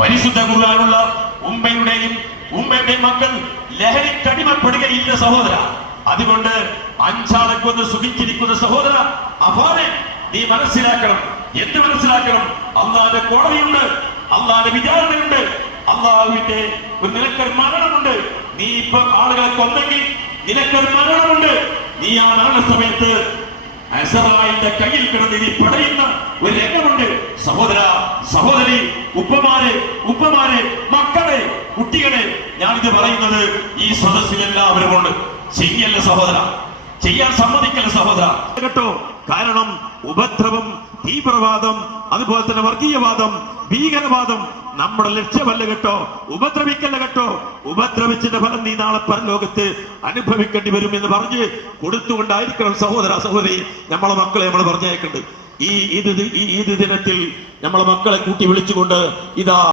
പരിശുദ്ധ ഖുർആനുള്ള ഉമ്മയുടെയും മക്കൾ ലഹരിക്കടിമപ്പെടുകയില്ല സഹോദര. അതുകൊണ്ട് അഞ്ചാളെക്കൊന്ന് സുഖിച്ചിരിക്കുന്ന സഹോദര, അഫാനെ നീ മനസ്സിലാക്കണം. എന്ത് മനസ്സിലാക്കണം? അള്ളാന്റെ കോടതിയുണ്ട്, അള്ളാന്റെ വിചാരണയുണ്ട്, അള്ളാഹുവിന്റെ നിനക്കൊരു മരണമുണ്ട്. നീ ഇപ്പൊ ആളുകളെ കൊന്നെങ്കിൽ നിനക്കൊരു മരണമുണ്ട്. നീ ആ മരണസമയത്ത് അസറായിന്റെ കയ്യിൽ കിടന്ന് നീ പടയുന്ന ഒരു രംഗമുണ്ട്. സഹോദര, സഹോദരി, ഉപ്പമാരെ, മക്കളെ, കുട്ടികളെ, ഞാനിത് പറയുന്നത് ഈ സദസ്സിൽ എല്ലാവരും ഉണ്ട്. ചെയ്യല്ല സഹോദര, ചെയ്യാൻ സമ്മതിക്കല്ല സഹോദര കേട്ടോ. കാരണം ഉപദ്രവം, തീവ്രവാദം, അതുപോലെ തന്നെ വർഗീയവാദം, ഭീകരവാദം നമ്മുടെ ലക്ഷ്യമല്ല കേട്ടോ. ഉപദ്രവിക്കല്ല കേട്ടോ. ഉപദ്രവിച്ചതിന്റെ ഫലം നീ നാളെ പരലോകത്ത് അനുഭവിക്കേണ്ടി വരും എന്ന് പറഞ്ഞ് കൊടുത്തുകൊണ്ടായിരിക്കണം സഹോദര, സഹോദരി നമ്മളെ മക്കളെ നമ്മൾ പറഞ്ഞേക്കുന്നുണ്ട്. ഈ ഈദ് ദിനത്തിൽ നമ്മളെ മക്കളെ കൂട്ടി വിളിച്ചുകൊണ്ട് ഇതാ